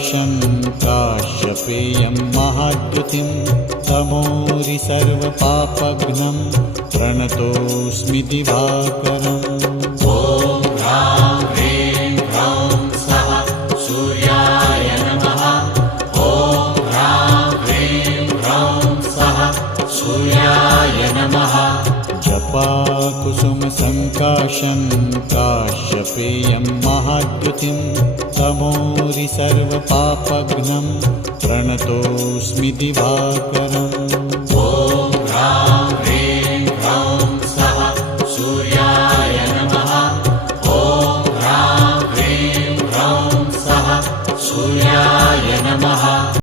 सङ्काशं काश्यपेयं महाद्युतिं तमोरि सर्वपापघ्नं प्रणतोऽस्मि दिवाकरम्। ॐ ह्रां ह्रीं ह्रौं सः सूर्याय नमः। ॐ ह्रां ह्रीं ह्रौं सः सूर्याय नमः। जपाकुसुमसङ्काशं काश्यपेयं महाद्युतिं तमोरि सर्वपापघ्नं प्रणतोऽस्मि दिवाकरम्।